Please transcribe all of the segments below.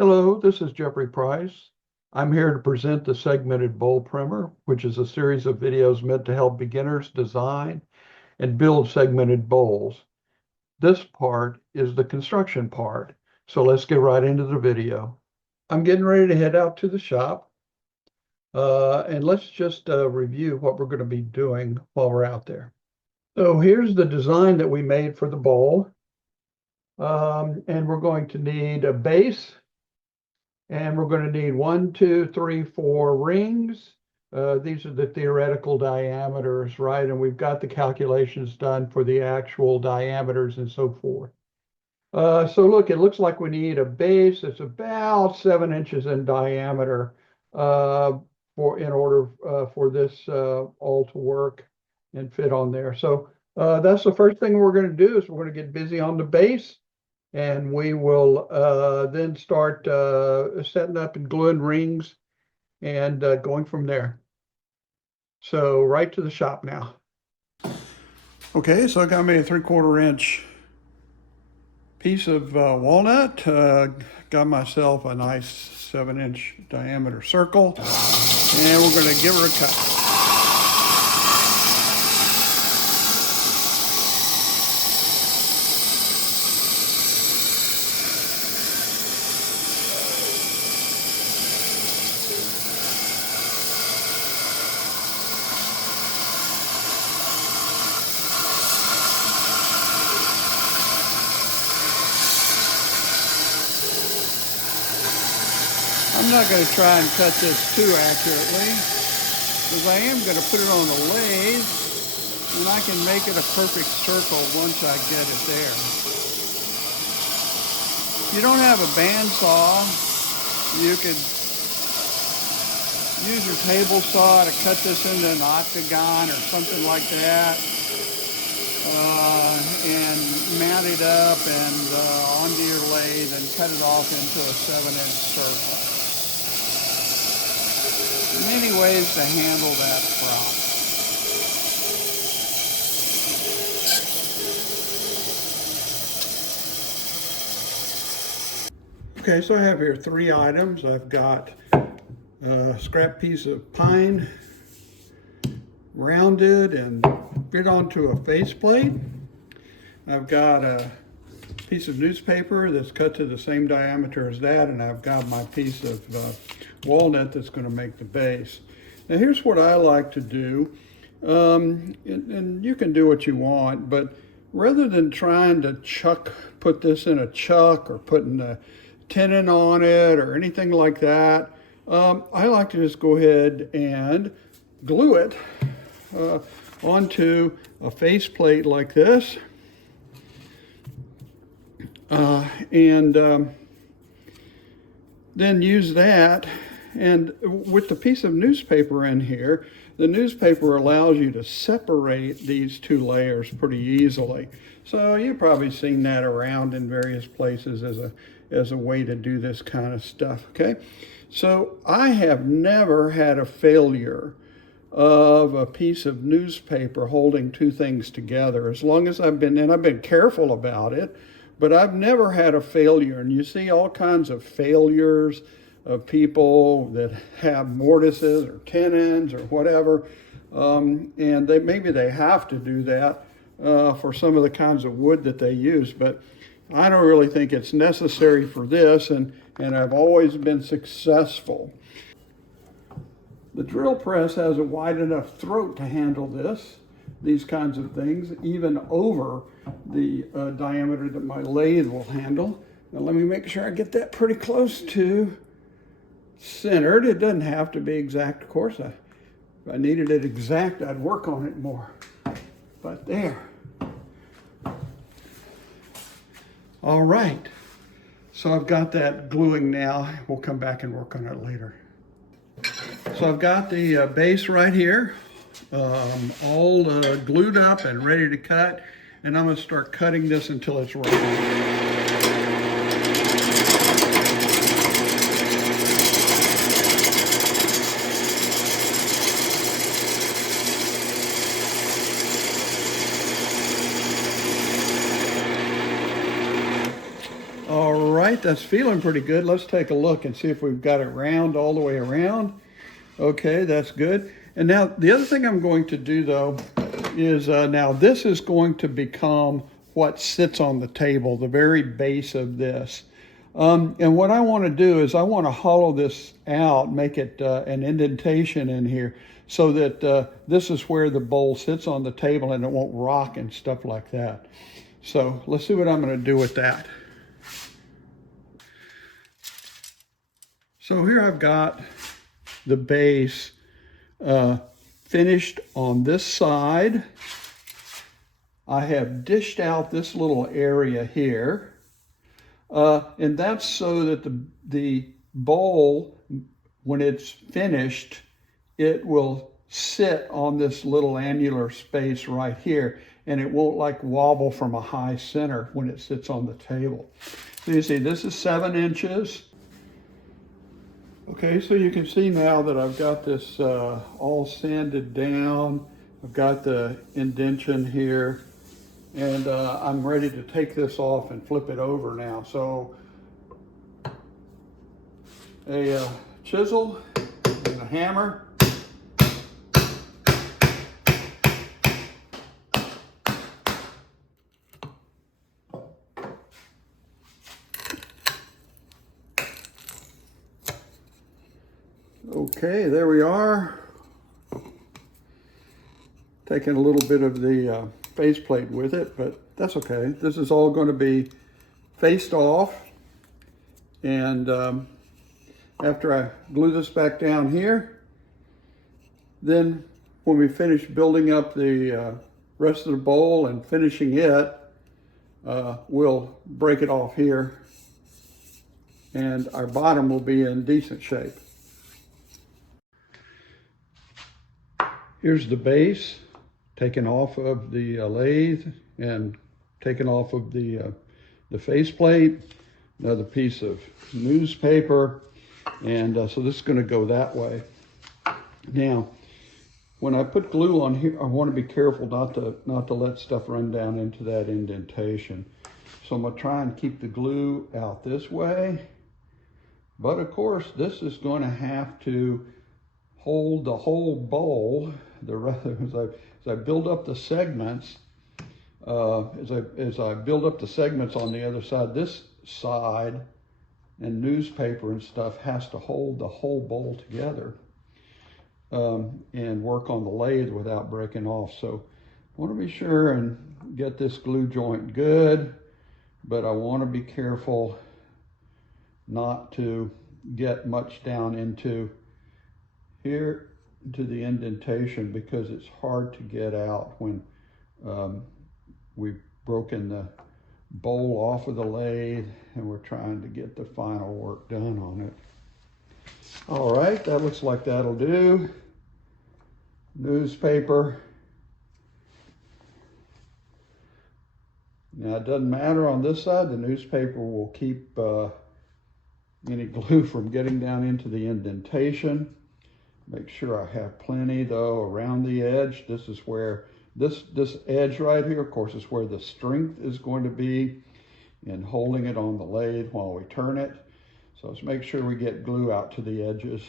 Hello, this is Jeffrey Price. I'm here to present the Segmented Bowl Primer, which is a series of videos meant to help beginners design and build segmented bowls. This part is the construction part, so let's get right into the video. I'm getting ready to head out to the shop, and let's just review what we're going to be doing while we're out there. So here's the design that we made for the bowl, and we're going to need a base. And we're going to need 1, 2, 3, 4 rings. These are the theoretical diameters, right? And we've got the calculations done for the actual diameters and so forth. So look, it looks like we need a base that's about 7 inches in diameter in order for this all to work and fit on there. So that's the first thing we're going to do is we're going to get busy on the base. And we will then start setting up and gluing rings and going from there. So right to the shop now. Okay, so I got me a 3/4 inch piece of walnut. Got myself a nice 7 inch diameter circle, and we're going to give her a cut. I'm not going to try and cut this too accurately, because I am going to put it on the lathe, and I can make it a perfect circle once I get it there. If you don't have a bandsaw, you could use your table saw to cut this into an octagon or something like that, and mount it up and onto your lathe and cut it off into a 7-inch circle. Many ways to handle that problem. Okay, so I have here 3 items. I've got a scrap piece of pine, rounded and fit onto a faceplate. I've got a piece of newspaper that's cut to the same diameter as that, and I've got my piece of walnut that's going to make the base. Now here's what I like to do, and you can do what you want, but rather than trying to put this in a chuck or putting a tenon on it or anything like that, I like to just go ahead and glue it onto a faceplate like this. And then use that, and with the piece of newspaper in here, the newspaper allows you to separate these 2 layers pretty easily. So you've probably seen that around in various places as a way to do this kind of stuff. Okay, so I have never had a failure of a piece of newspaper holding 2 things together, as long as I've been careful about it, but I've never had a failure. And you see all kinds of failures of people that have mortises or tenons or whatever, and maybe they have to do that for some of the kinds of wood that they use, but I don't really think it's necessary for this, and I've always been successful. The drill press has a wide enough throat to handle these kinds of things, even over the diameter that my lathe will handle. Now let me make sure I get that pretty close to centered. It doesn't have to be exact, of course. If I needed it exact, I'd work on it more. But there. All right. So I've got that gluing now. We'll come back and work on it later. So I've got the base right here, all glued up and ready to cut, and I'm going to start cutting this until it's round. All right, that's feeling pretty good. Let's take a look and see if we've got it round all the way around. Okay, that's good. And now the other thing I'm going to do though is now this is going to become what sits on the table, the very base of this. And what I want to do is I want to hollow this out, make it an indentation in here so that this is where the bowl sits on the table and it won't rock and stuff like that. So let's see what I'm going to do with that. So here I've got the base finished on this side. I have dished out this little area here. And that's so that the bowl, when it's finished, it will sit on this little annular space right here, and it won't like wobble from a high center when it sits on the table. So you see, this is 7 inches. Okay, so you can see now that I've got this all sanded down. I've got the indentation here. And I'm ready to take this off and flip it over now. So a chisel and a hammer. Okay, there we are. Taking a little bit of the faceplate with it, but that's okay. This is all going to be faced off, and after I glue this back down here, then when we finish building up the rest of the bowl and finishing it, we'll break it off here, and our bottom will be in decent shape. Here's the base taken off of the lathe and taken off of the faceplate. Another piece of newspaper, and so this is going to go that way. Now, when I put glue on here, I want to be careful not to let stuff run down into that indentation. So I'm going to try and keep the glue out this way, but of course this is going to have to hold the whole bowl. As I build up the segments, as I build up the segments on the other side, this side and newspaper and stuff has to hold the whole bowl together and work on the lathe without breaking off. So I want to be sure and get this glue joint good, but I want to be careful not to get much down into here to the indentation, because it's hard to get out when we've broken the bowl off of the lathe and we're trying to get the final work done on it. All right, that looks like that'll do. Newspaper. Now it doesn't matter on this side, the newspaper will keep any glue from getting down into the indentation. Make sure I have plenty though around the edge. This is where this edge right here, of course, is where the strength is going to be in holding it on the lathe while we turn it. So let's make sure we get glue out to the edges.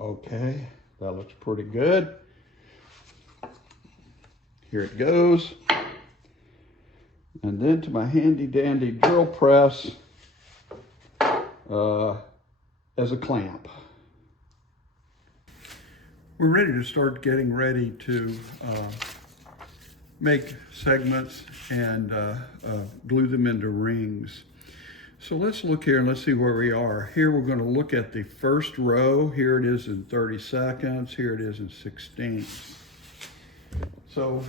Okay, that looks pretty good. Here it goes. And then to my handy dandy drill press as a clamp. We're ready to start getting ready to make segments and glue them into rings. So let's look here and let's see where we are. Here we're going to look at the first row. Here it is in 30 seconds. Here it is in 16ths. So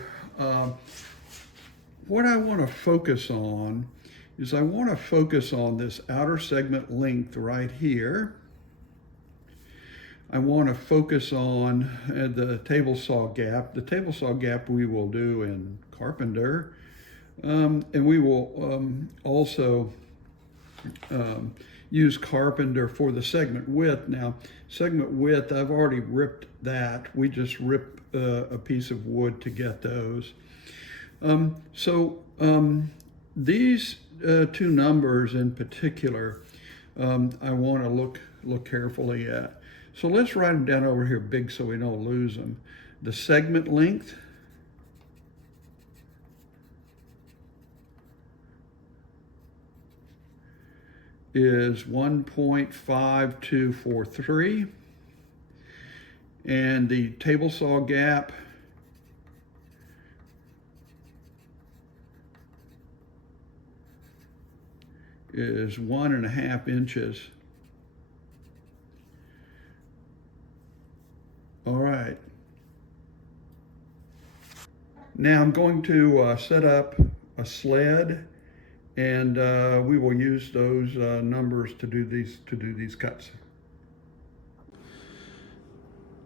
what I want to focus on is I want to focus on this outer segment length right here. I want to focus on the table saw gap. The table saw gap we will do in Carpenter. And we will also use Carpenter for the segment width. Now, segment width, I've already ripped that. We just rip a piece of wood to get those. These two numbers in particular, I want to look carefully at. So let's write them down over here big so we don't lose them. The segment length is 1.5243, and the table saw gap is 1.5 inches. All right. Now I'm going to set up a sled, and we will use those numbers to do these cuts.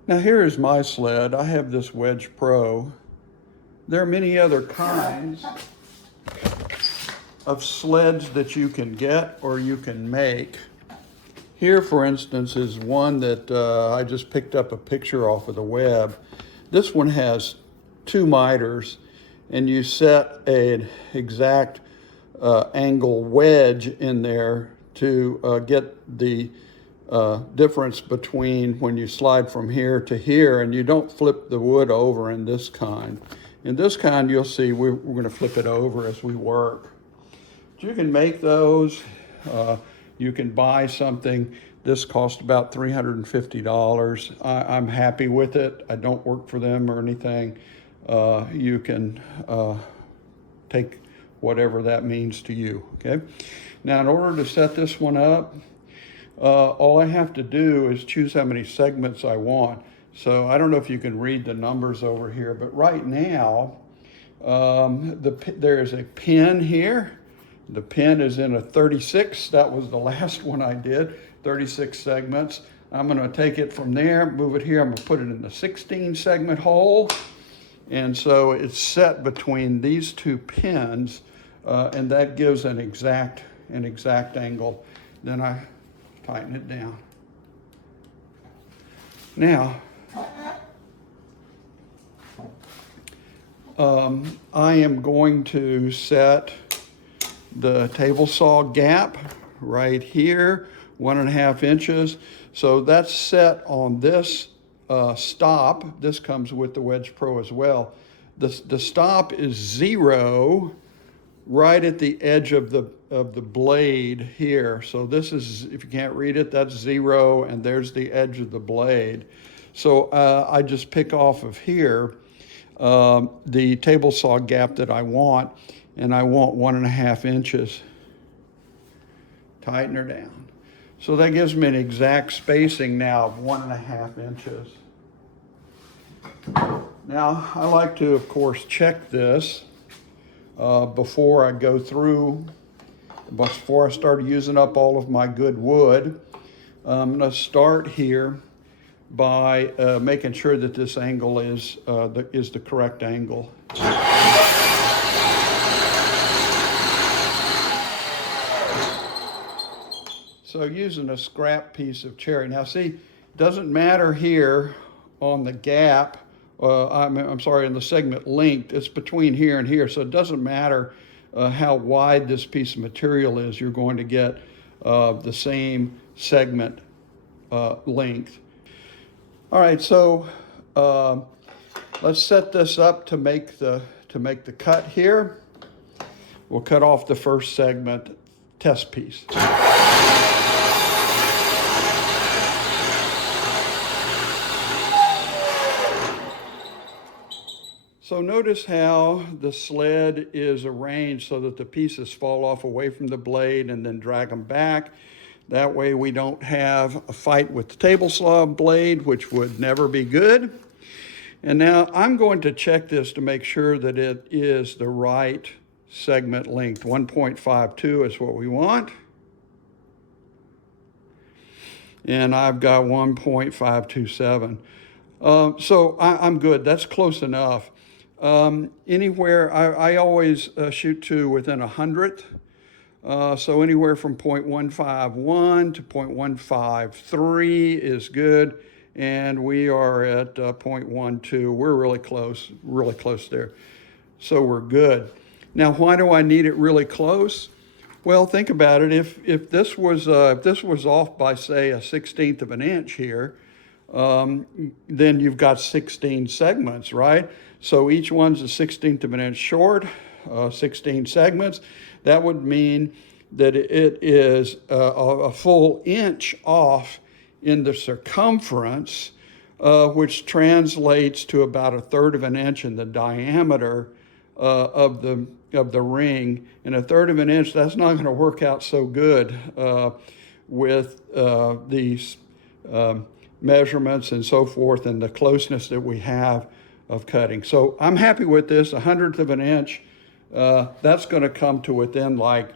Now here is my sled. I have this Wedge Pro. There are many other kinds of sleds that you can get or you can make. Here, for instance, is one that I just picked up a picture off of the web. This one has 2 miters, and you set an exact angle wedge in there to get the difference between when you slide from here to here, and you don't flip the wood over in this kind. In this kind, you'll see we're going to flip it over as we work. You can make those. You can buy something. This cost about $350. I'm happy with it. I don't work for them or anything. You can take whatever that means to you, okay? Now, in order to set this one up, all I have to do is choose how many segments I want. So I don't know if you can read the numbers over here, but right now, there is a pin here. The pin is in a 36. That was the last one I did, 36 segments. I'm going to take it from there, move it here. I'm going to put it in the 16 segment hole. And so it's set between these 2 pins, and that gives an exact angle. Then I tighten it down. Now, I am going to set the table saw gap right here, 1.5 inches. So that's set on this stop. This comes with the Wedge Pro as well. The stop is 0 right at the edge of the blade here. So this is, if you can't read it, that's 0, and there's the edge of the blade. So I just pick off of here the table saw gap that I want, and I want 1.5 inches. Tighten her down. So that gives me an exact spacing now of 1.5 inches. Now, I like to, of course, check this before I go through, before I start using up all of my good wood. I'm going to start here by making sure that this angle is the correct angle. So using a scrap piece of cherry. Now see, it doesn't matter here on the gap, I'm sorry, in the segment length, it's between here and here, so it doesn't matter how wide this piece of material is, you're going to get the same segment length. All right, so let's set this up to make the cut here. We'll cut off the first segment test piece. So notice how the sled is arranged so that the pieces fall off away from the blade and then drag them back. That way we don't have a fight with the table saw blade, which would never be good. And now I'm going to check this to make sure that it is the right segment length. 1.52 is what we want. And I've got 1.527. So I'm good, that's close enough. Anywhere, I always shoot to within 100th. So anywhere from 0.151 to 0.153 is good. And we are at 0.12. We're really close there. So we're good. Now, why do I need it really close? Well, think about it. If this was off by, say, a 1/16 of an inch here, then you've got 16 segments, right? So each one's a 1/16 of an inch short, 16 segments. That would mean that it is a full inch off in the circumference, which translates to about 1/3 of an inch in the diameter of the ring. And 1/3 of an inch, that's not going to work out so good with these measurements and so forth and the closeness that we have of cutting. So I'm happy with this, 1/100th of an inch. That's going to come to within like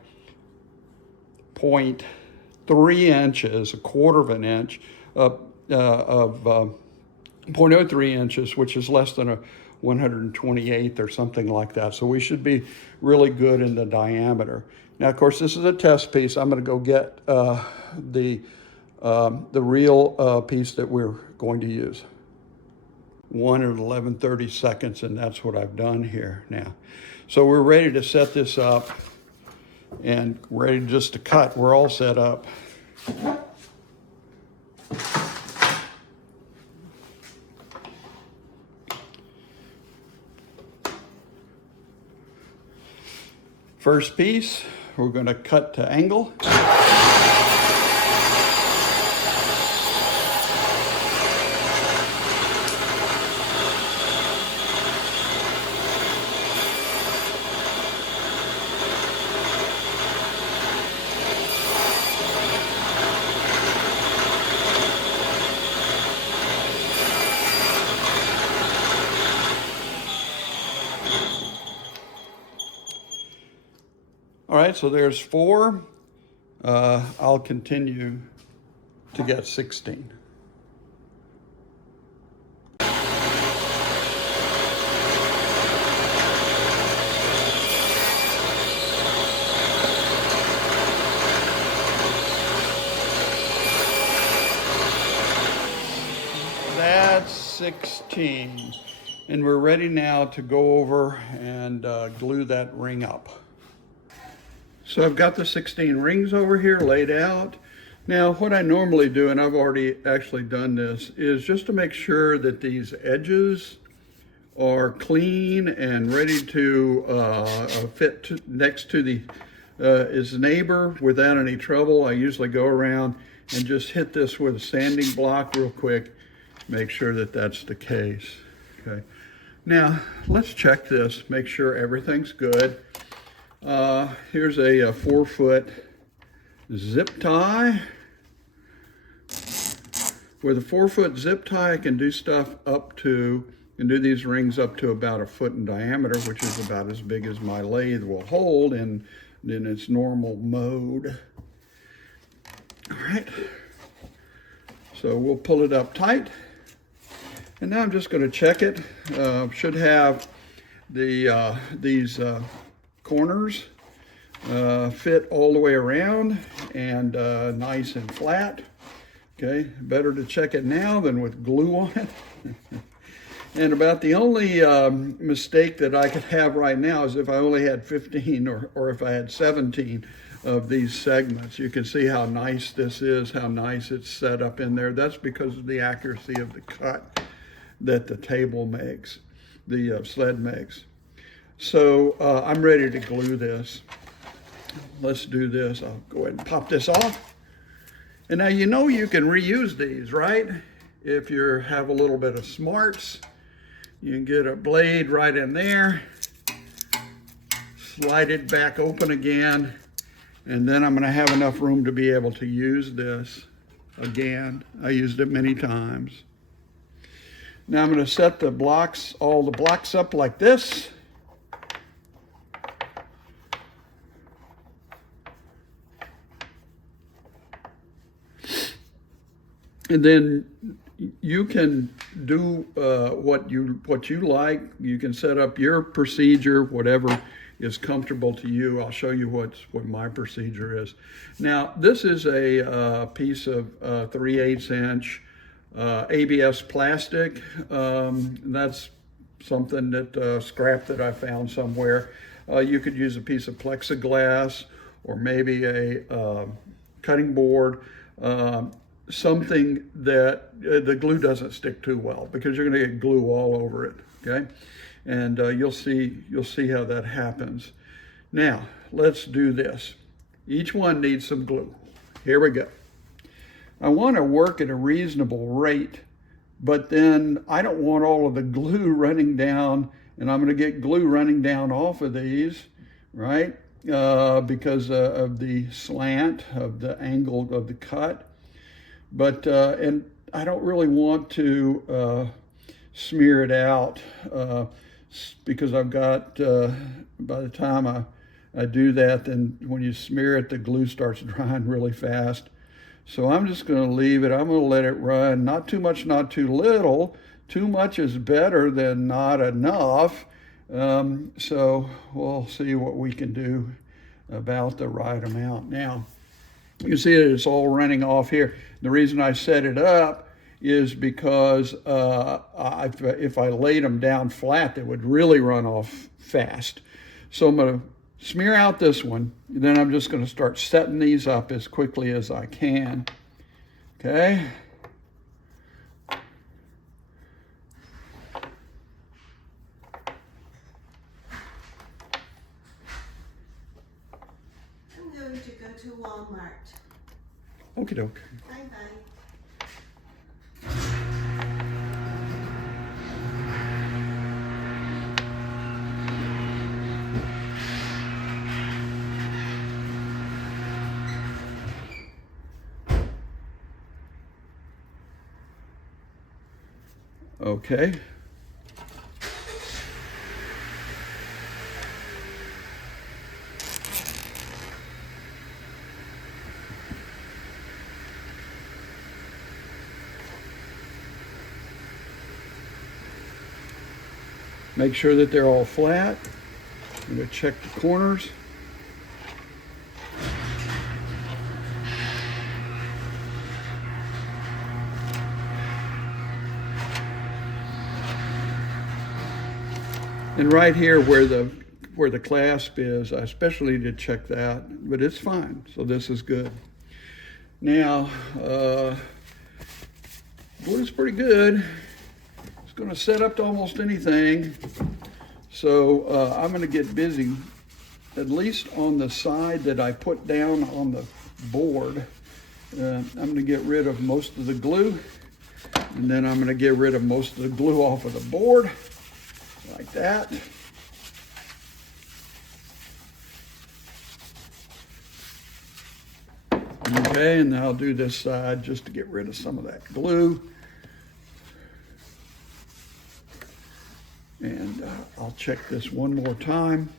0.3 inches, 1/4 of an inch of 0.03 inches, which is less than a 128th or something like that. So we should be really good in the diameter. Now, of course, this is a test piece. I'm going to go get the real piece that we're going to use. 1 at 11/32, and that's what I've done here now. So we're ready to set this up and ready just to cut. We're all set up. First piece, we're going to cut to angle. All right, so there's 4. I'll continue to get 16. That's 16. And we're ready now to go over and glue that ring up. So I've got the 16 rings over here laid out. Now, what I normally do, and I've already actually done this, is just to make sure that these edges are clean and ready to fit next to his neighbor without any trouble. I usually go around and just hit this with a sanding block real quick, make sure that that's the case. Okay. Now, let's check this, make sure everything's good. Here's a 4-foot zip tie. With a 4-foot zip tie, I can do stuff up to, and do these rings up to about 1 foot in diameter, which is about as big as my lathe will hold in its normal mode. All right, so we'll pull it up tight. And now I'm just going to check it. Should have these corners fit all the way around and nice and flat. Okay, better to check it now than with glue on it. And about the only mistake that I could have right now is if I only had 15 or if I had 17 of these segments. You can see how nice this is, how nice it's set up in there. That's because of the accuracy of the cut that the table makes, the sled makes. So I'm ready to glue this. Let's do this. I'll go ahead and pop this off. And now you know you can reuse these, right? If you have a little bit of smarts, you can get a blade right in there, slide it back open again, and then I'm going to have enough room to be able to use this again. I used it many times. Now I'm going to set the blocks, all the blocks up like this. And then you can do what you like. You can set up your procedure, whatever is comfortable to you. I'll show you what my procedure is. Now, this is a piece of 3/8 inch ABS plastic. That's something that scrap that I found somewhere. You could use a piece of plexiglass or maybe a cutting board, something that the glue doesn't stick too well, because you're going to get glue all over it. Okay, and you'll see how that happens. Now let's do this. Each one needs some glue. Here we go. I want to work at a reasonable rate, but then I don't want all of the glue running down, and I'm going to get glue running down off of these, right? Because of the slant, of the angle of the cut. But, and I don't really want to smear it out because I've got, by the time I do that, then when you smear it, the glue starts drying really fast. So I'm just going to leave it. I'm going to let it run. Not too much, not too little. Too much is better than not enough. So we'll see what we can do about the right amount. Now, you see that it's all running off here. The reason I set it up is because if I laid them down flat, they would really run off fast. So I'm going to smear out this one, and then I'm just going to start setting these up as quickly as I can. Okay. I'm going to go to Walmart. Okie doke. Bye-bye. Okay. Make sure that they're all flat. I'm going to check the corners. And right here where the clasp is, I especially did check that, but it's fine. So this is good. Now, glue is pretty good. It's going to set up to almost anything. So I'm going to get busy, at least on the side that I put down on the board. I'm going to get rid of most of the glue, and then I'm going to get rid of most of the glue off of the board. Like that. Okay, and then I'll do this side just to get rid of some of that glue. And I'll check this one more time.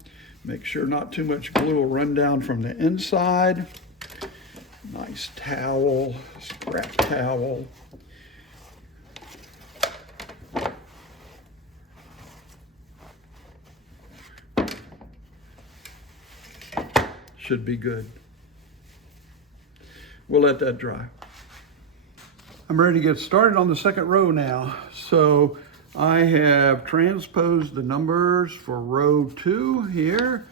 Make sure not too much glue will run down from the inside. Nice towel, scrap towel. Should be good. We'll let that dry. I'm ready to get started on the second row now. So I have transposed the numbers for row 2 here.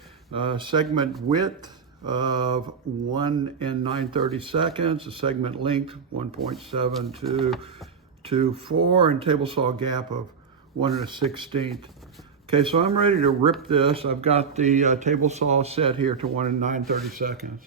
Segment width of 1 and 9/32, a segment length 1.7224, and table saw gap of 1 1/16. Okay, so I'm ready to rip this. I've got the table saw set here to 1 and 9/32.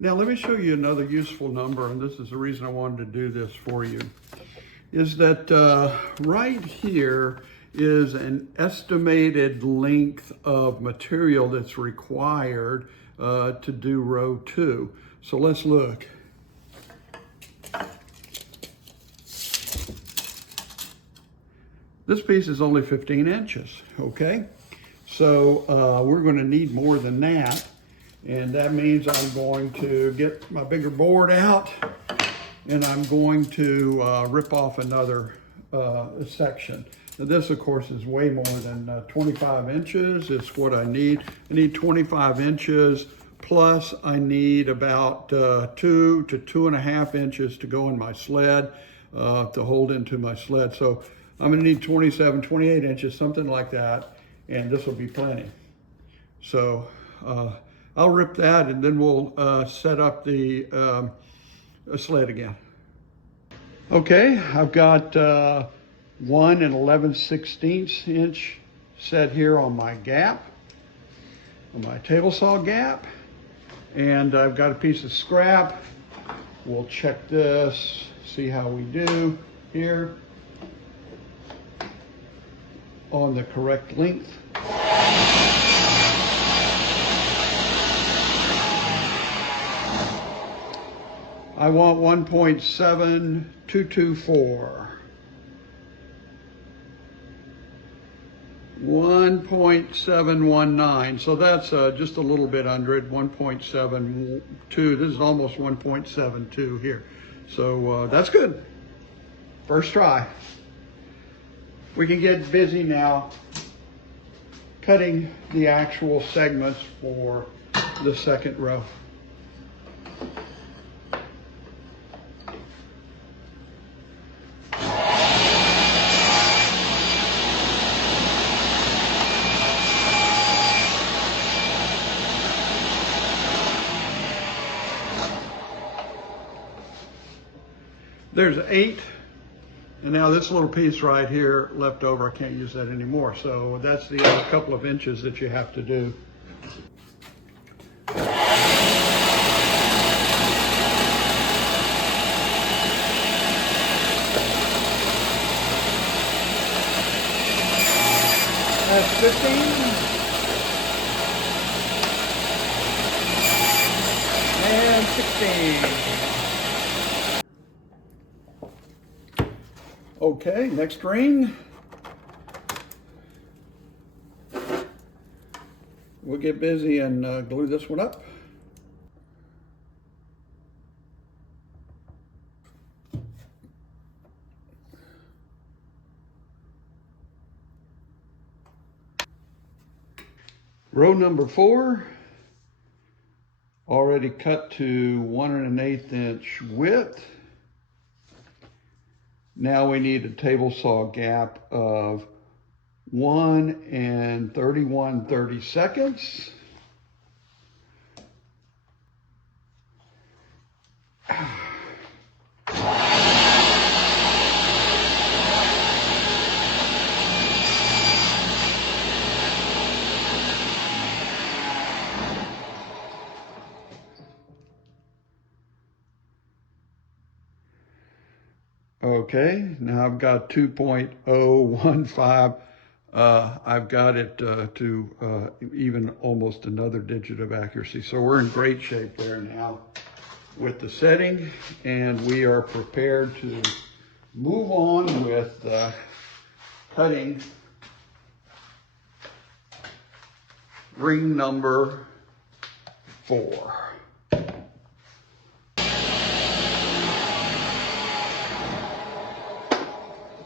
Now let me show you another useful number, and this is the reason I wanted to do this for you, is that right here is an estimated length of material that's required to do row 2. So let's look. This piece is only 15 inches, okay? So So we're going to need more than that. And that means I'm going to get my bigger board out and I'm going to rip off another section. Now this, of course, is way more than 25 inches. It's what I need. I need 25 inches, plus I need about 2 to 2.5 inches to go in my sled, to hold into my sled. So I'm gonna need 27, 28 inches, something like that, and this will be plenty. So I'll rip that and then we'll set up the sled again. Okay, I've got 1 11/16 inch set here on my gap, on my table saw gap, and I've got a piece of scrap. We'll check this, see how we do here on the correct length. I want 1.7224. 1.719, so that's just a little bit under it, 1.72. This is almost 1.72 here. So that's good. First try. We can get busy now cutting the actual segments for the second row. There's 8, and now this little piece right here left over, I can't use that anymore. So that's the other couple of inches that you have to do. That's 15. And 16. Okay, next ring. We'll get busy and glue this one up. Row number 4, already cut to 1 1/8 inch width. Now we need a table saw gap of 1 31/32. Okay, now I've got 2.015. I've got it to even almost another digit of accuracy. So we're in great shape there now with the setting, and we are prepared to move on with cutting ring number 4.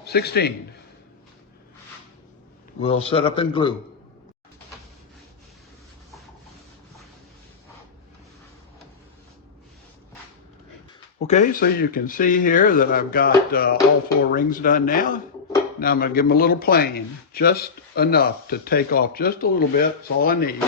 $16. We'll set up and glue. Okay, so you can see here that I've got all 4 rings done now. Now I'm going to give them a little plane, just enough to take off just a little bit. That's all I need.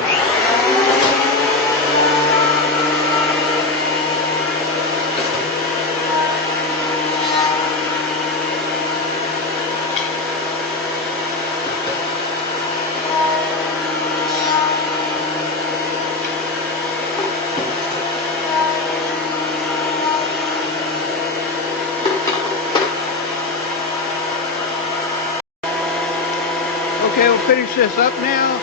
Okay, we'll finish this up now.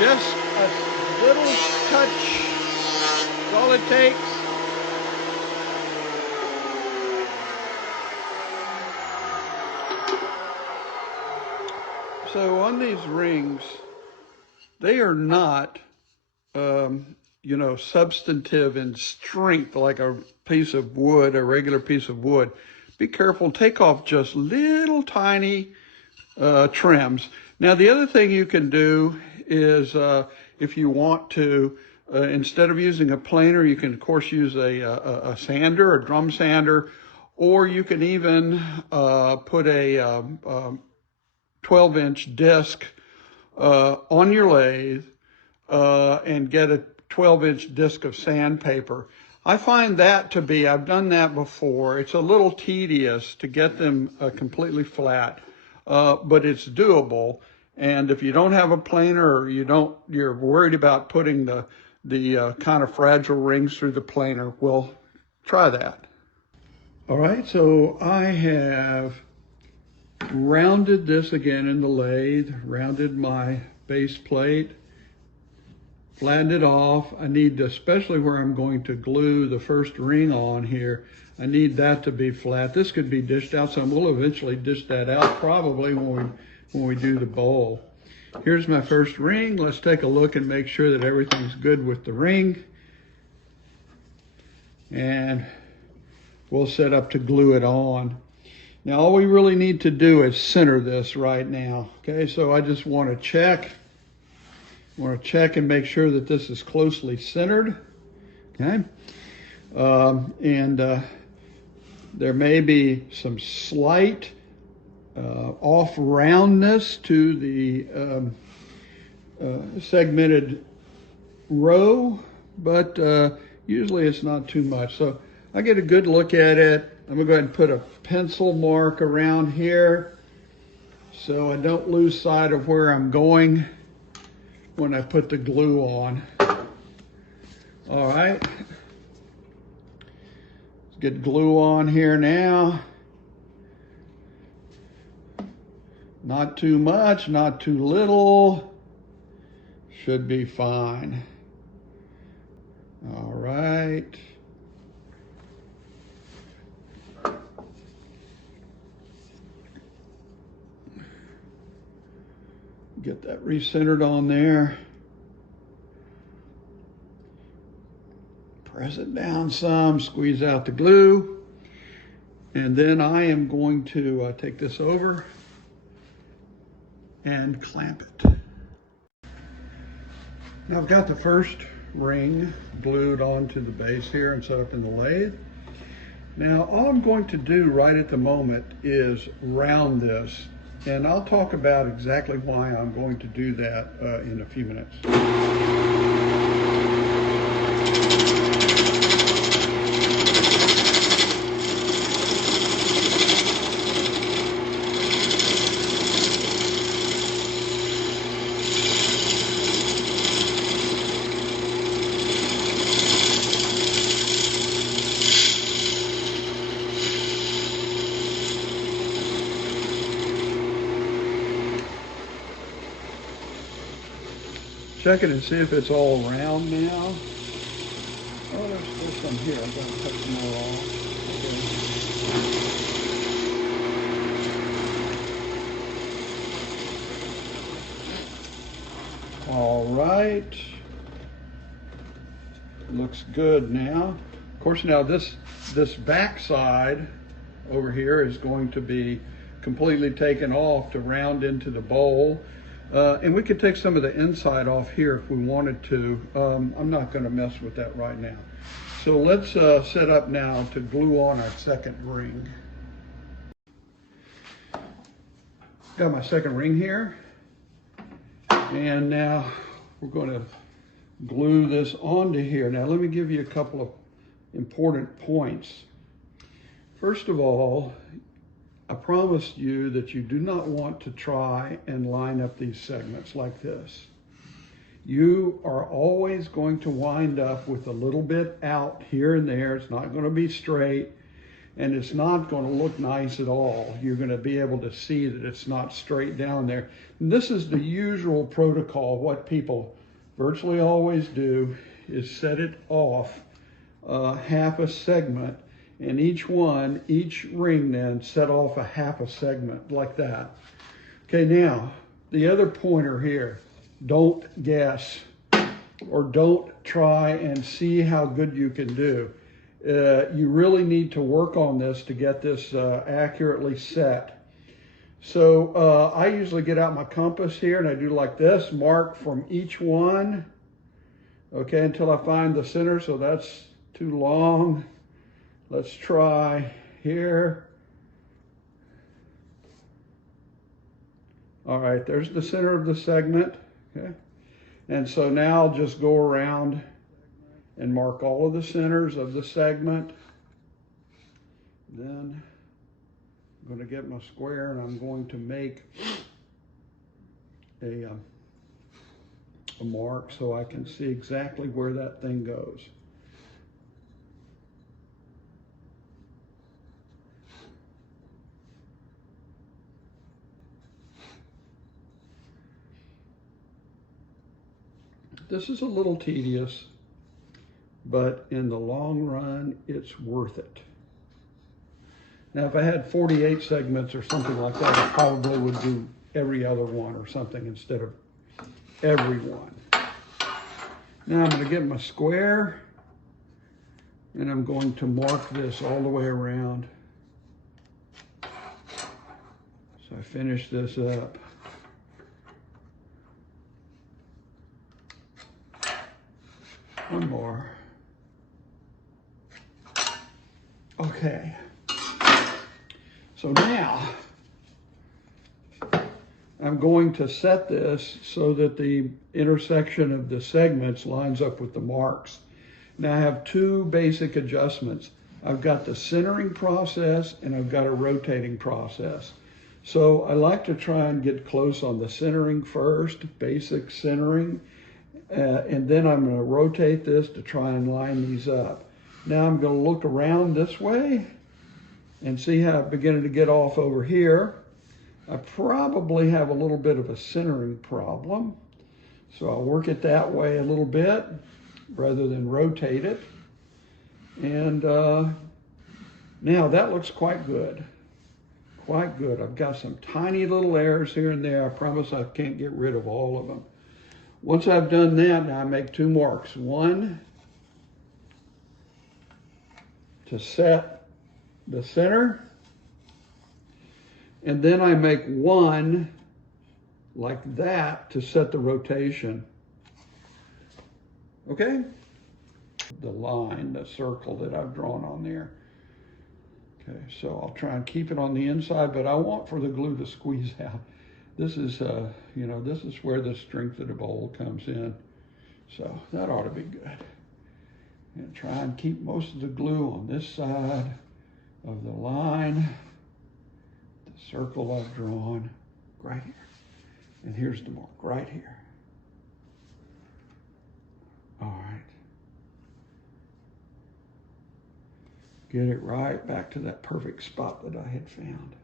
Just a little touch, that's all it takes. So on these rings, they are not, you know, substantive in strength like a piece of wood, a regular piece of wood. Be careful, take off just little tiny trims. Now, the other thing you can do is if you want to, instead of using a planer, you can, of course, use a sander, a drum sander, or you can even put a 12-inch disc on your lathe and get a 12-inch disc of sandpaper. I find that to be, I've done that before. It's a little tedious to get them completely flat, but it's doable. And if you don't have a planer, or you're worried about putting the kind of fragile rings through the planer, well, try that. All right, so I have rounded this again in the lathe, rounded my base plate, flattened it off. I need, especially where I'm going to glue the first ring on here, I need that to be flat. This could be dished out some. We'll eventually dish that out probably when we do the bowl. Here's my first ring. Let's take a look and make sure that everything's good with the ring. And we'll set up to glue it on. Now all we really need to do is center this right now. Okay, so I just want to check. And make sure that this is closely centered. Okay, there may be some slight off roundness to the segmented row, but usually it's not too much. So I get a good look at it. I'm gonna go ahead and put a pencil mark around here so I don't lose sight of where I'm going when I put the glue on. All right, let's get glue on here now. Not too much, not too little. Should be fine. All right. Get that recentered on there. Press it down some, squeeze out the glue. And then I am going to take this over and clamp it. Now I've got the first ring glued onto the base here and set up in the lathe. Now all I'm going to do right at the moment is round this, and I'll talk about exactly why I'm going to do that in a few minutes. Check it and see if it's all round now. Oh, there's some here. I've got to cut some more off. Okay. All right. Looks good now. Of course, now this back side over here is going to be completely taken off to round into the bowl. And we could take some of the inside off here if we wanted to. I'm not going to mess with that right now. So let's set up now to glue on our second ring. Got my second ring here. And now we're going to glue this onto here. Now let me give you a couple of important points. First of all, I promised you that you do not want to try and line up these segments like this. You are always going to wind up with a little bit out here and there. It's not going to be straight, and it's not going to look nice at all. You're going to be able to see that it's not straight down there. And this is the usual protocol. What people virtually always do is set it off half a segment, and each ring then set off a half a segment like that. Okay, now the other pointer here. don't guess, or don't try and see how good you can do. You really need to work on this to get this accurately set. So I usually get out my compass here and I do like this, mark from each one, okay, until I find the center. So that's too long. Let's try here. All right, there's the center of the segment, okay? And so now I'll just go around and mark all of the centers of the segment. Then I'm going to get my square and I'm going to make a mark so I can see exactly where that thing goes. This is a little tedious, but in the long run, it's worth it. Now, if I had 48 segments or something like that, I probably would do every other one or something instead of every one. Now I'm going to get my square and I'm going to mark this all the way around. So I finish this up. One more. Okay. So now I'm going to set this so that the intersection of the segments lines up with the marks. Now I have two basic adjustments. I've got the centering process and I've got a rotating process. So I like to try and get close on the centering first, basic centering. And then I'm going to rotate this to try and line these up. Now I'm going to look around this way and see how I'm beginning to get off over here. I probably have a little bit of a centering problem. So I'll work it that way a little bit rather than rotate it. And now that looks quite good. Quite good. I've got some tiny little errors here and there. I promise I can't get rid of all of them. Once I've done that, now I make two marks. One to set the center, and then I make one like that to set the rotation. Okay? The line, the circle that I've drawn on there. Okay, so I'll try and keep it on the inside, but I want for the glue to squeeze out. This is, this is where the strength of the bowl comes in. So that ought to be good. And try and keep most of the glue on this side of the line. The circle I've drawn right here. And here's the mark right here. All right. Get it right back to that perfect spot that I had found.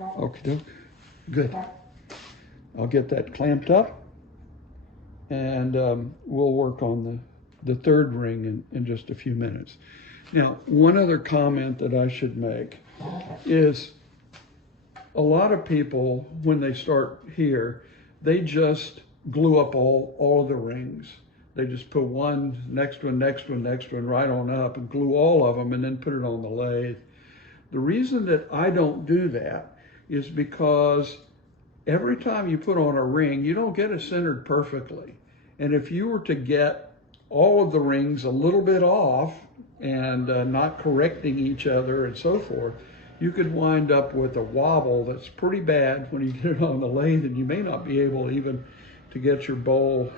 Okie doke. Good. I'll get that clamped up and we'll work on the third ring in just a few minutes. Now, one other comment that I should make is a lot of people, when they start here, they just glue up all the rings. They just put one, next one, next one, next one, right on up and glue all of them and then put it on the lathe. The reason that I don't do that is because every time you put on a ring, you don't get it centered perfectly. And if you were to get all of the rings a little bit off and not correcting each other and so forth, you could wind up with a wobble that's pretty bad when you get it on the lathe, and you may not be able even to get your bowl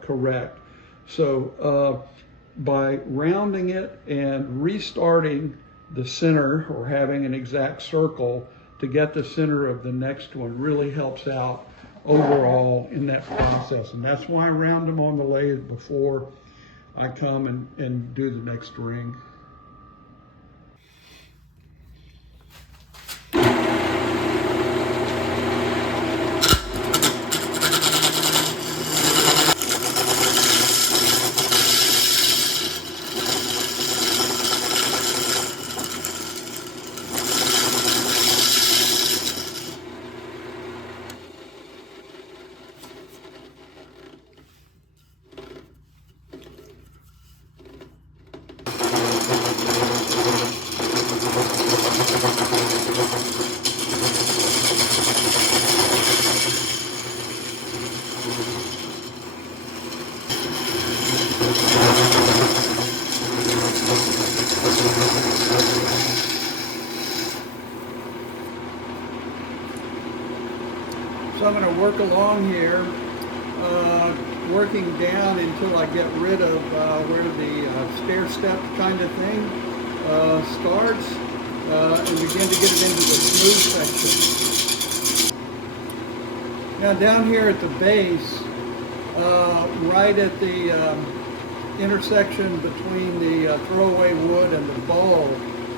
correct. So by rounding it and restarting the center or having an exact circle to get the center of the next one really helps out overall in that process. And that's why I round them on the lathe before I come and do the next ring. work along here, working down until I get rid of where the stair step kind of thing starts, and begin to get it into the smooth section. Now down here at the base, right at the intersection between the throwaway wood and the bowl,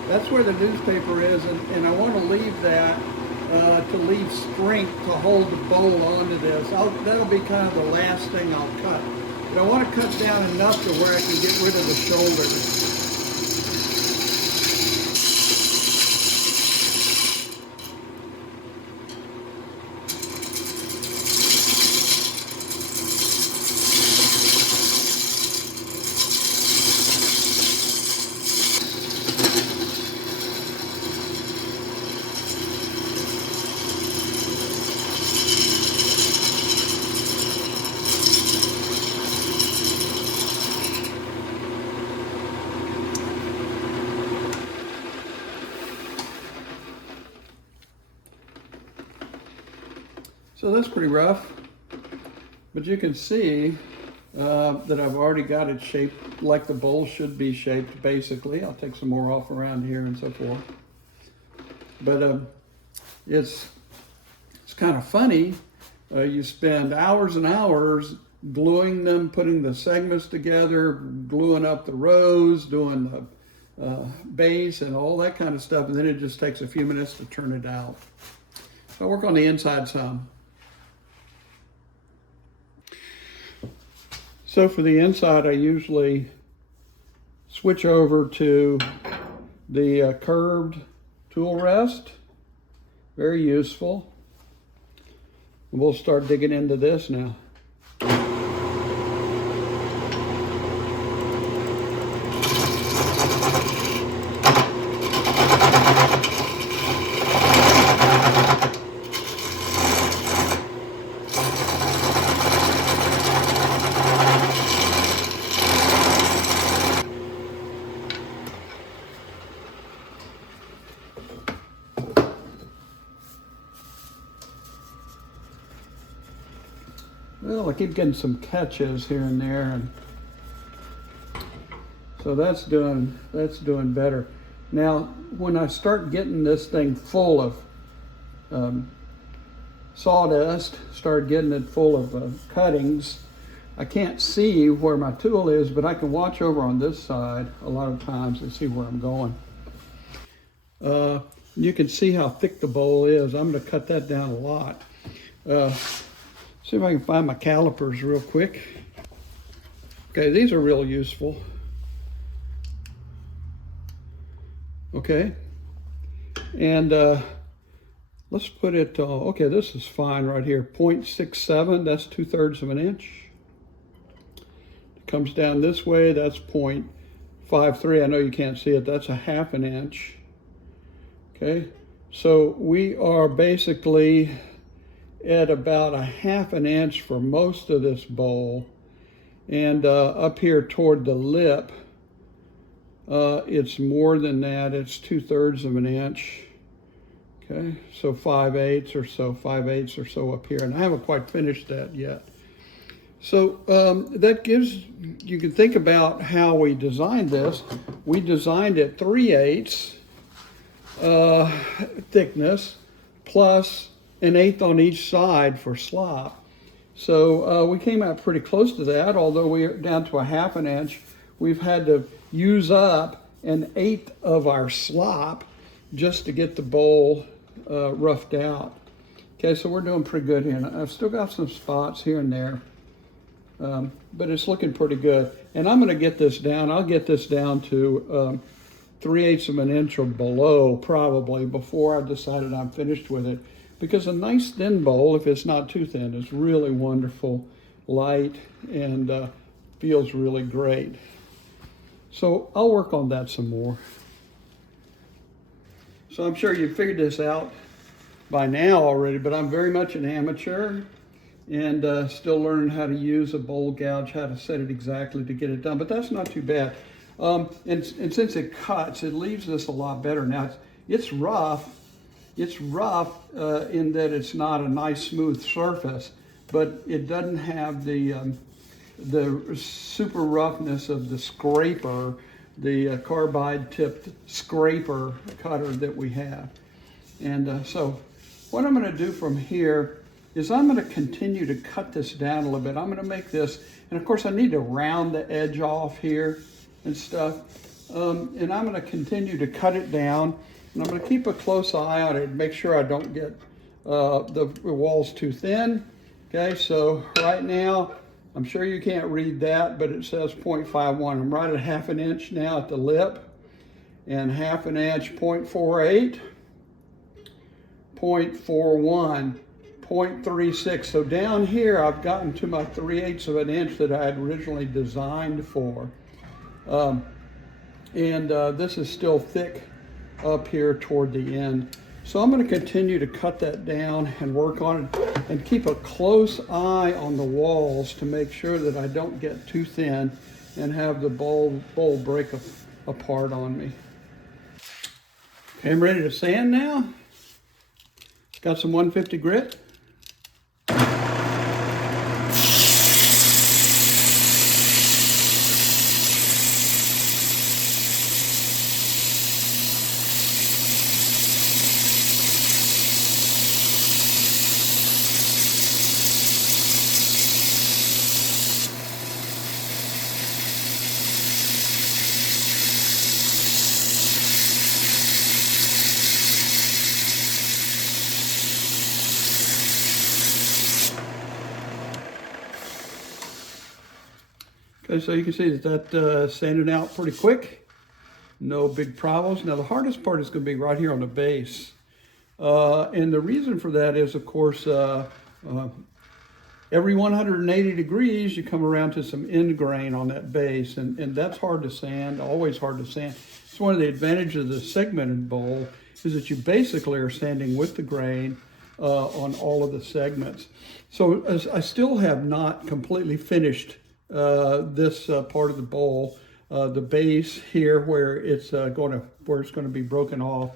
that's where the newspaper is, and I want to leave that to leave strength to hold the bowl onto this. That'll be kind of the last thing I'll cut. But I want to cut down enough to where I can get rid of the shoulders. So that's pretty rough, but you can see that I've already got it shaped like the bowl should be shaped, basically. I'll take some more off around here and so forth. But it's kind of funny. You spend hours and hours gluing them, putting the segments together, gluing up the rows, doing the base and all that kind of stuff, and then it just takes a few minutes to turn it out. So I work on the inside some. So for the inside, I usually switch over to the curved tool rest. Very useful. We'll start digging into this now. Well, I keep getting some catches here and there, and so that's doing better. Now, when I start getting this thing full of sawdust, start getting it full of cuttings, I can't see where my tool is, but I can watch over on this side a lot of times and see where I'm going. You can see how thick the bowl is. I'm going to cut that down a lot. See if I can find my calipers real quick. Okay, these are real useful. Okay, and let's put it, okay, this is fine right here, 0.67, that's 2/3 of an inch. It comes down this way, that's 0.53, I know you can't see it, that's 1/2 an inch. Okay, so we are basically at about 1/2 an inch for most of this bowl, and up here toward the lip it's more than that, it's 2/3 of an inch. Okay, so 5/8 or so up here, and I haven't quite finished that yet. So that gives, you can think about how we designed this. We designed it 3/8 thickness plus 1/8 on each side for slop. So we came out pretty close to that, although we're down to 1/2 an inch. We've had to use up 1/8 of our slop just to get the bowl roughed out. Okay, so we're doing pretty good here. And I've still got some spots here and there, but it's looking pretty good. And I'm going to get this down. I'll get this down to 3/8 of an inch or below probably before I've decided I'm finished with it. Because a nice thin bowl, if it's not too thin, is really wonderful, light, and feels really great. So I'll work on that some more. So I'm sure you've figured this out by now already, but I'm very much an amateur and still learning how to use a bowl gouge, how to set it exactly to get it done, but that's not too bad. And since it cuts, it leaves this a lot better. Now, it's rough, It's rough in that it's not a nice smooth surface, but it doesn't have the super roughness of the scraper, the carbide tipped scraper cutter that we have. And so what I'm going to do from here is I'm going to continue to cut this down a little bit. I'm going to make this, and of course I need to round the edge off here and stuff. And I'm going to continue to cut it down, and I'm going to keep a close eye on it and make sure I don't get the walls too thin. Okay, so right now, I'm sure you can't read that, but it says 0.51. I'm right at 1/2 inch now at the lip, and 1/2 inch, 0.48, 0.41, 0.36. So down here, I've gotten to my 3/8 of an inch that I had originally designed for. This is still thick up here toward the end. So I'm going to continue to cut that down and work on it and keep a close eye on the walls to make sure that I don't get too thin and have the bowl break apart on me. Okay, I'm ready to sand now. Got some 150 grit. Okay, so you can see that sanded out pretty quick. No big problems. Now the hardest part is going to be right here on the base. And the reason for that is, of course, every 180 degrees you come around to some end grain on that base, and that's hard to sand, always hard to sand. It's one of the advantages of the segmented bowl is that you basically are sanding with the grain on all of the segments. So I still have not completely finished this part of the bowl, the base here where it's going to be broken off.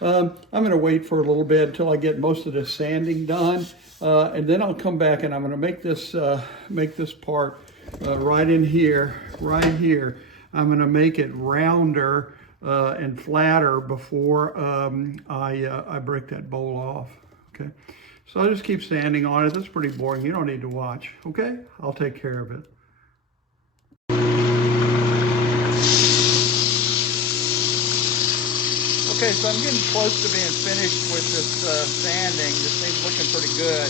I'm going to wait for a little bit until I get most of the sanding done, and then I'll come back and I'm going to make this part right in here, right here. I'm going to make it rounder and flatter before I break that bowl off. Okay, so I'll just keep sanding on it. That's pretty boring. You don't need to watch. Okay, I'll take care of it. Okay, so I'm getting close to being finished with this sanding. This thing's looking pretty good.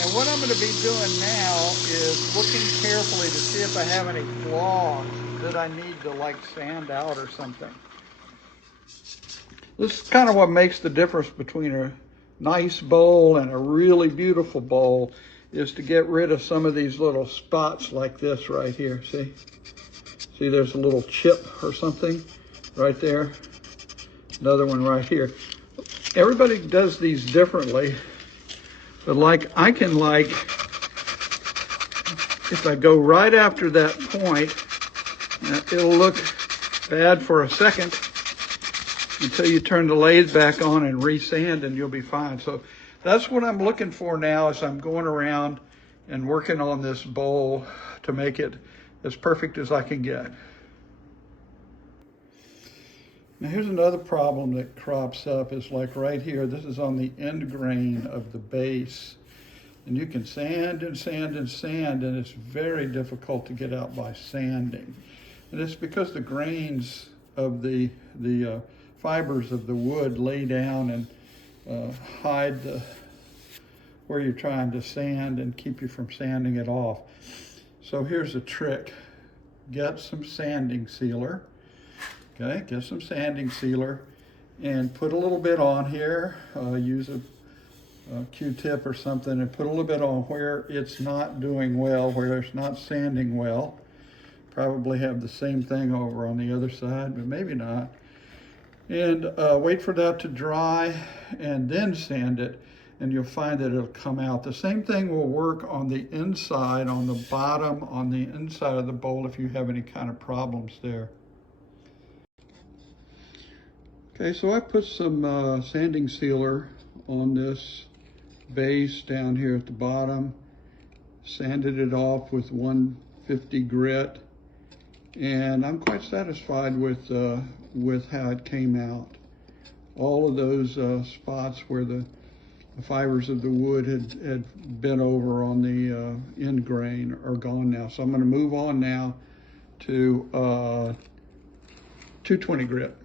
And what I'm going to be doing now is looking carefully to see if I have any flaws that I need to like sand out or something. This is kind of what makes the difference between a nice bowl and a really beautiful bowl, is to get rid of some of these little spots like this right here. See there's a little chip or something right there. Another one right here. Everybody does these differently, but I can if I go right after that point, it'll look bad for a second until you turn the lathe back on and resand, and you'll be fine. So that's what I'm looking for now as I'm going around and working on this bowl to make it as perfect as I can get. Now here's another problem that crops up, is like right here. This is on the end grain of the base, and you can sand and sand and sand, and it's very difficult to get out by sanding. And it's because the grains of the fibers of the wood lay down and hide where you're trying to sand and keep you from sanding it off. So here's a trick. Get some sanding sealer. Okay, get some sanding sealer and put a little bit on here. Use a Q-tip or something and put a little bit on where it's not doing well, where it's not sanding well. Probably have the same thing over on the other side, but maybe not. And wait for that to dry and then sand it, and you'll find that it'll come out. The same thing will work on the inside, on the bottom, on the inside of the bowl if you have any kind of problems there. Okay, so I put some sanding sealer on this base down here at the bottom, sanded it off with 150 grit, and I'm quite satisfied with how it came out. All of those spots where the fibers of the wood had bent over on the end grain are gone now. So I'm going to move on now to 220 grit.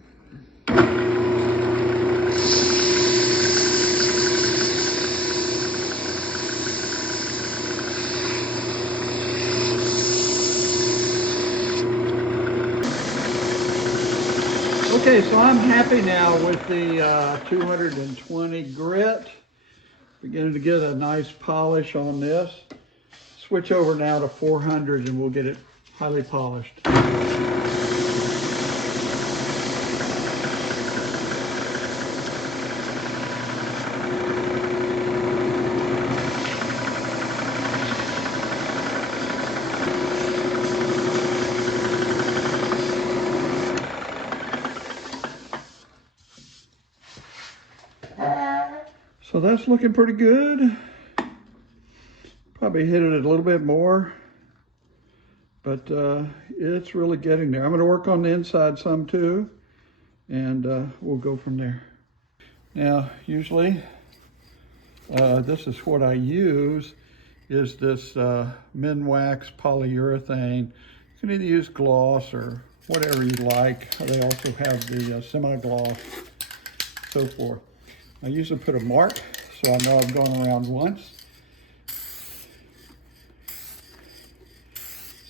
Okay, so I'm happy now with the 220 grit. Beginning to get a nice polish on this. Switch over now to 400 and we'll get it highly polished. So that's looking pretty good. Probably hit it a little bit more, but it's really getting there. I'm going to work on the inside some too, and we'll go from there. Now, usually, this is what I use, is this Minwax polyurethane. You can either use gloss or whatever you like. They also have the semi-gloss, so forth. I usually put a mark so I know I've gone around once.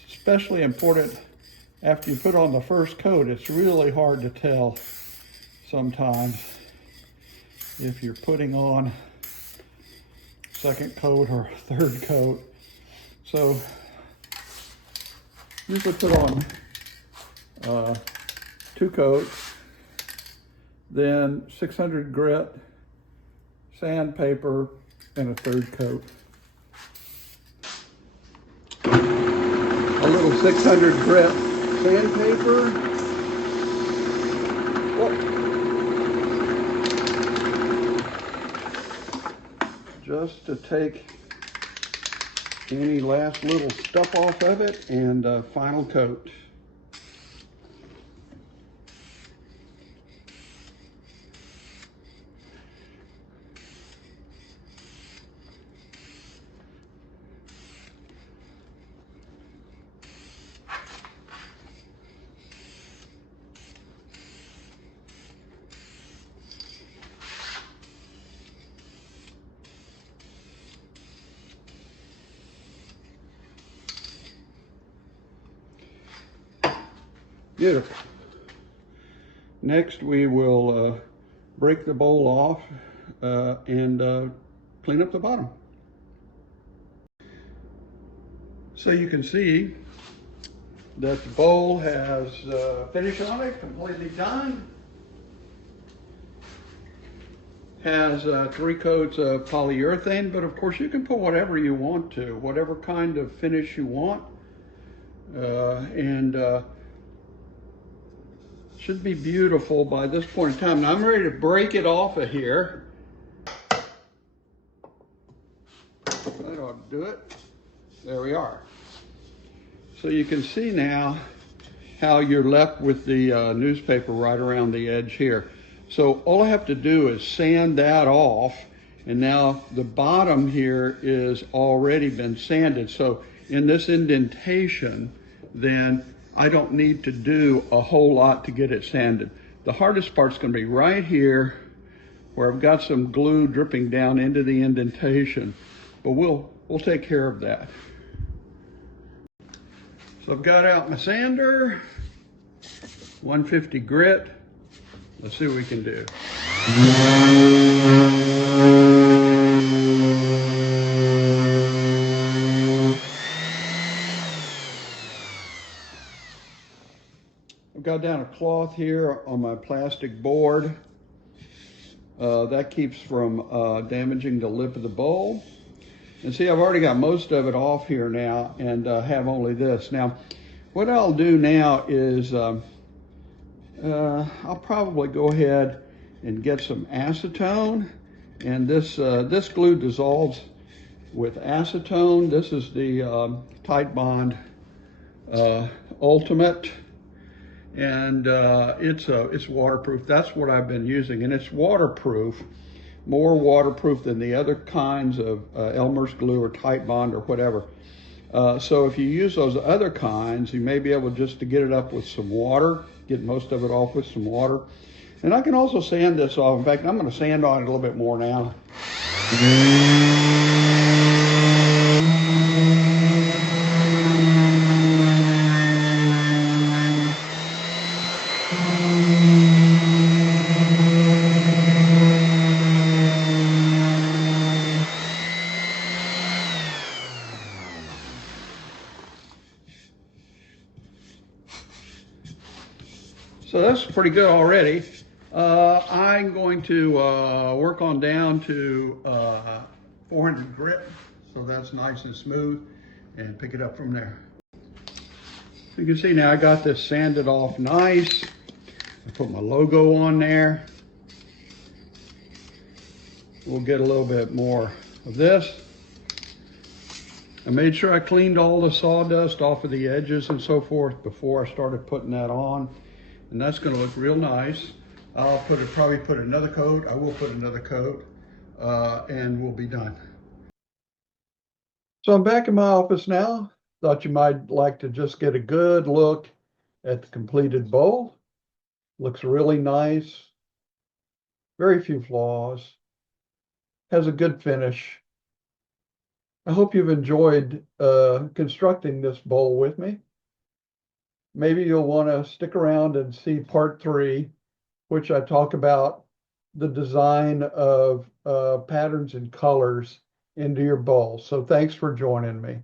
It's especially important after you put on the first coat. It's really hard to tell sometimes if you're putting on second coat or third coat. So usually put on 2 coats, then 600 grit sandpaper, and a 3rd coat. A little 600 grit sandpaper. Just to take any last little stuff off of it, and final coat. Beautiful. Next, we will break the bowl off and clean up the bottom. So you can see that the bowl has finish on it, completely done. Has 3 coats of polyurethane, but of course you can put whatever you want to, whatever kind of finish you want. Should be beautiful by this point in time. Now I'm ready to break it off of here. That ought to do it. There we are. So you can see now how you're left with the newspaper right around the edge here. So all I have to do is sand that off, and now the bottom here is already been sanded. So in this indentation, then I don't need to do a whole lot to get it sanded. The hardest part's going to be right here where I've got some glue dripping down into the indentation, but we'll take care of that. So I've got out my sander, 150 grit. Let's see what we can do. I've got down a cloth here on my plastic board. That keeps from damaging the lip of the bowl. And see, I've already got most of it off here now and have only this. Now, what I'll do now is I'll probably go ahead and get some acetone, and this glue dissolves with acetone. This is the Titebond Ultimate, and it's waterproof. That's what I've been using, and it's waterproof, more waterproof than the other kinds of Elmer's glue or Titebond or whatever. So if you use those other kinds, you may be able just to get it up with some water, get most of it off with some water. And I can also sand this off. In fact, I'm going to sand on it a little bit more now. So that's pretty good already. I'm going to work on down to 400 grit, so that's nice and smooth, and pick it up from there. You can see now I got this sanded off nice. I put my logo on there. We'll get a little bit more of this. I made sure I cleaned all the sawdust off of the edges and so forth before I started putting that on. And that's going to look real nice. I'll probably put another coat. I will put another coat, and we'll be done. So I'm back in my office now. Thought you might like to just get a good look at the completed bowl. Looks really nice. Very few flaws. Has a good finish. I hope you've enjoyed constructing this bowl with me. Maybe you'll want to stick around and see part 3, which I talk about the design of patterns and colors into your bowl. So thanks for joining me.